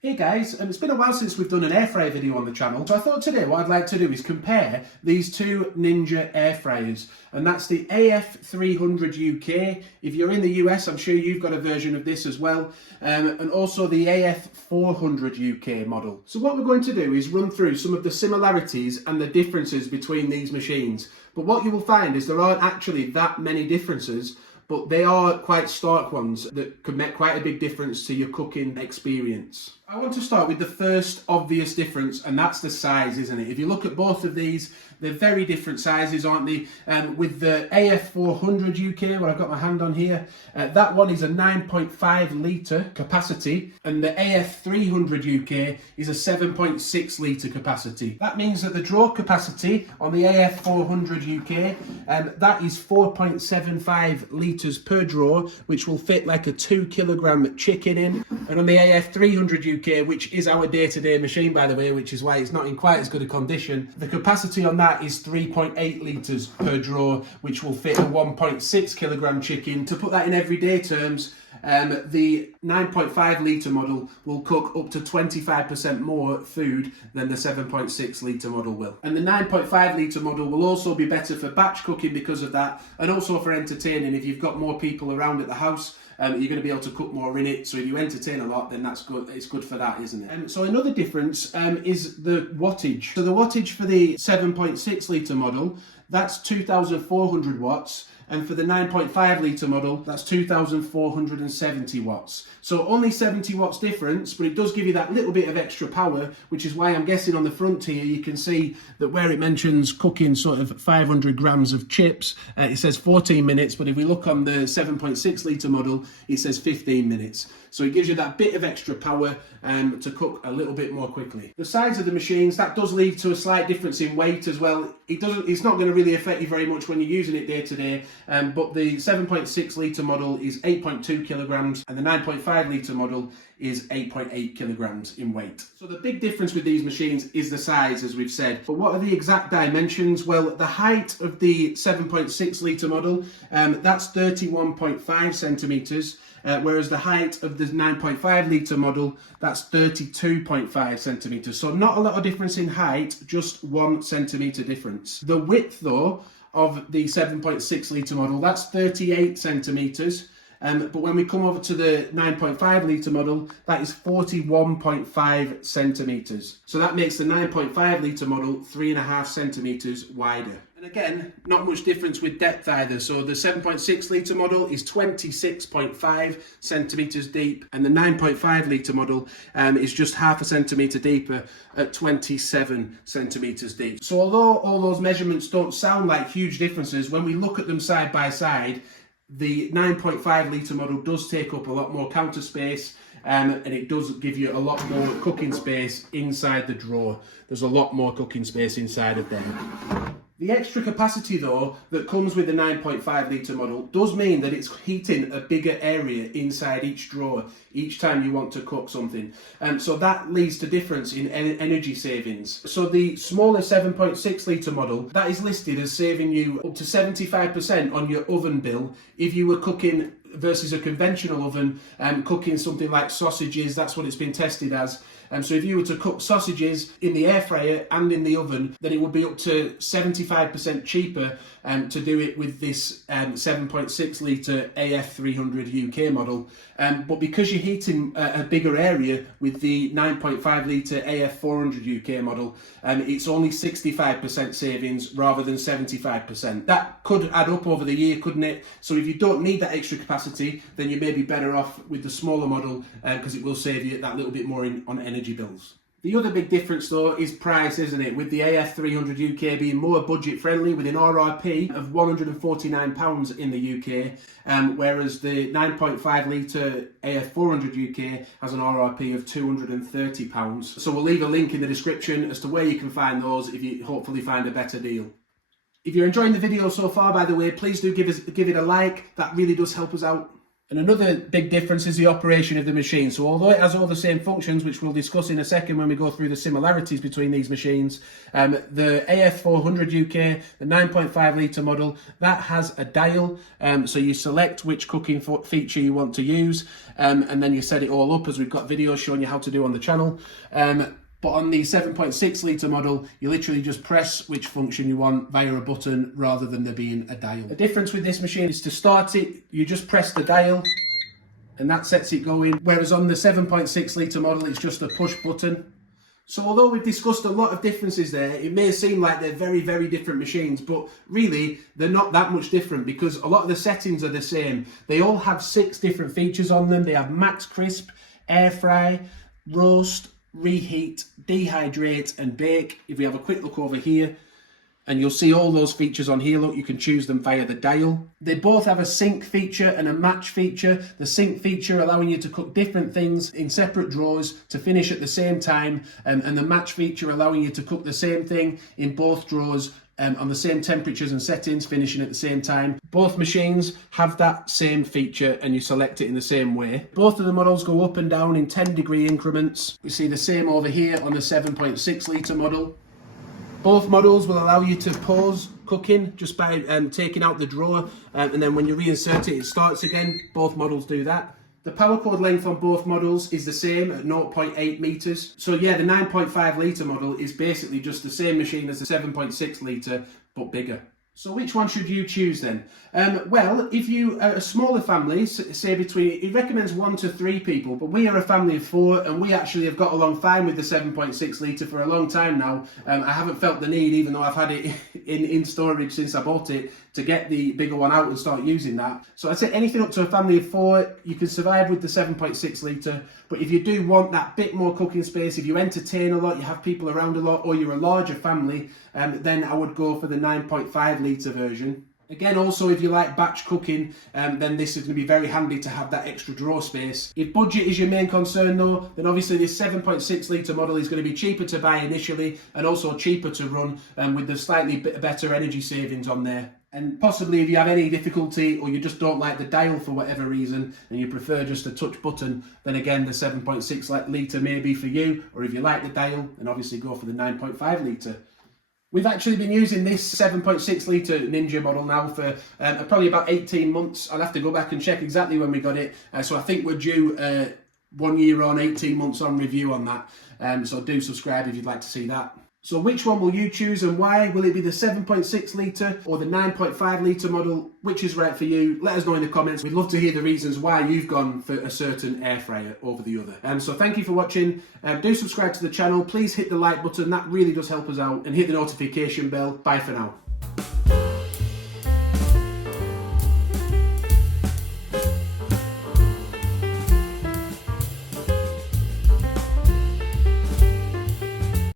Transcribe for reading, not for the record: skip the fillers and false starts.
Hey guys, it's been a while since we've done an air fryer video on the channel, so I thought today what I'd like to do is compare these two Ninja air fryers, and that's the AF300UK. If you're in the US, I'm sure you've got a version of this as well, and also the AF400UK model. So what we're going to do is run through some of the similarities and the differences between these machines, but what you will find is there aren't actually that many differences, but they are quite stark ones that could make quite a big difference to your cooking experience. I want to start with the first obvious difference, and that's the size, isn't it? If you look at both of these, they're very different sizes, aren't they? With the AF400UK, what I've got my hand on here, that one is a 9.5 litre capacity, and the AF300UK is a 7.6 litre capacity. That means that the draw capacity on the AF400UK, that is 4.75 litres per draw, which will fit like a 2 kilogram chicken in. And on the AF300UK, which is our day-to-day machine, by the way, which is why it's not in quite as good a condition, the capacity on that is 3.8 litres per draw, which will fit a 1.6 kilogram chicken. To put that in everyday terms, the 9.5 litre model will cook up to 25% more food than the 7.6 litre model will. And the 9.5 litre model will also be better for batch cooking because of that, and also for entertaining. If you've got more people around at the house, you're going to be able to cook more in it. So if you entertain a lot, then that's good. It's good for that, isn't it? So another difference is the wattage. So the wattage for the 7.6 litre model, that's 2,400 watts. And for the 9.5 litre model, that's 2,470 watts. So only 70 watts difference, but it does give you that little bit of extra power, which is why I'm guessing on the front here, you can see that where it mentions cooking sort of 500 grams of chips, it says 14 minutes, but if we look on the 7.6 litre model, it says 15 minutes. So it gives you that bit of extra power to cook a little bit more quickly. The size of the machines, that does lead to a slight difference in weight as well. It's not going to really affect you very much when you're using it day to day, but the 7.6 litre model is 8.2 kilograms and the 9.5 litre model is 8.8 kilograms in weight. So the big difference with these machines is the size, as we've said. But what are the exact dimensions? Well, the height of the 7.6 litre model, that's 31.5 centimetres. Whereas the height of the 9.5 litre model, that's 32.5 centimetres. So not a lot of difference in height, just 1 centimetre difference. The width though of the 7.6 litre model, that's 38 centimetres. But when we come over to the 9.5 litre model, that is 41.5 centimetres. So that makes the 9.5 litre model 3.5 centimetres wider. And again, not much difference with depth either. So the 7.6 litre model is 26.5 centimetres deep, and the 9.5 litre model is just half a centimetre deeper at 27 centimetres deep. So although all those measurements don't sound like huge differences, when we look at them side by side, the 9.5 litre model does take up a lot more counter space, and it does give you a lot more cooking space inside the drawer. There's a lot more cooking space inside of there. The extra capacity though that comes with the 9.5 litre model does mean that it's heating a bigger area inside each drawer each time you want to cook something. So that leads to difference in energy savings. So the smaller 7.6 litre model, that is listed as saving you up to 75% on your oven bill if you were cooking versus a conventional oven, cooking something like sausages. That's what it's been tested as. So if you were to cook sausages in the air fryer and in the oven, then it would be up to 75% cheaper to do it with this 7.6 litre AF300UK model. But because you're heating a bigger area with the 9.5 litre AF400UK model, it's only 65% savings rather than 75%. That could add up over the year, couldn't it? So if you don't need that extra capacity, then you may be better off with the smaller model because it will save you that little bit more on energy bills. The other big difference though is price, isn't it? With the AF300UK being more budget friendly with an RRP of £149 in the UK, whereas the 9.5 litre AF400UK has an RRP of £230. So we'll leave a link in the description as to where you can find those if you hopefully find a better deal. If you're enjoying the video so far, by the way, please do give it a like. That really does help us out. And another big difference is the operation of the machine. So although it has all the same functions, which we'll discuss in a second when we go through the similarities between these machines, the AF400UK, the 9.5 litre model, that has a dial. So you select which cooking feature you want to use, and then you set it all up, as we've got videos showing you how to do on the channel. But on the 7.6 litre model, you literally just press which function you want via a button rather than there being a dial. The difference with this machine is to start it, you just press the dial and that sets it going. Whereas on the 7.6 litre model, it's just a push button. So although we've discussed a lot of differences there, it may seem like they're very, very different machines, but really they're not that much different because a lot of the settings are the same. They all have 6 different features on them. They have max crisp, air fry, roast, reheat, dehydrate and bake. If we have a quick look over here, and you'll see all those features on here. Look, you can choose them via the dial. They both have a sync feature and a match feature. The sync feature allowing you to cook different things in separate drawers to finish at the same time, and the match feature allowing you to cook the same thing in both drawers on the same temperatures and settings, finishing at the same time. Both machines have that same feature and you select it in the same way. Both of the models go up and down in 10-degree increments. We see the same over here on the 7.6 litre model. Both models will allow you to pause cooking just by taking out the drawer, and then when you reinsert it, it starts again. Both models do that. The power cord length on both models is the same at 0.8 meters. So yeah, the 9.5 litre model is basically just the same machine as the 7.6 litre, but bigger. So which one should you choose then? Well, if you are a smaller family, say it recommends 1 to 3 people, but we are a family of 4 and we actually have got along fine with the 7.6 litre for a long time now. I haven't felt the need, even though I've had it in storage since I bought it, to get the bigger one out and start using that. So I'd say anything up to a family of 4, you can survive with the 7.6 litre, but if you do want that bit more cooking space, if you entertain a lot, you have people around a lot, or you're a larger family, then I would go for the 9.5 litre version. Again, also, if you like batch cooking, then this is going to be very handy to have that extra drawer space. If budget is your main concern though, then obviously this 7.6 litre model is going to be cheaper to buy initially and also cheaper to run, with the slightly better energy savings on there. And possibly if you have any difficulty or you just don't like the dial for whatever reason and you prefer just a touch button, then again the 7.6 litre may be for you. Or if you like the dial, then obviously go for the 9.5 litre. We've actually been using this 7.6 litre Ninja model now for probably about 18 months. I'll have to go back and check exactly when we got it. So I think we're due 1 year on, 18 months on review on that. So do subscribe if you'd like to see that. So which one will you choose and why? Will it be the 7.6 litre or the 9.5 litre model? Which is right for you? Let us know in the comments. We'd love to hear the reasons why you've gone for a certain air fryer over the other. So thank you for watching. Do subscribe to the channel. Please hit the like button. That really does help us out. And hit the notification bell. Bye for now.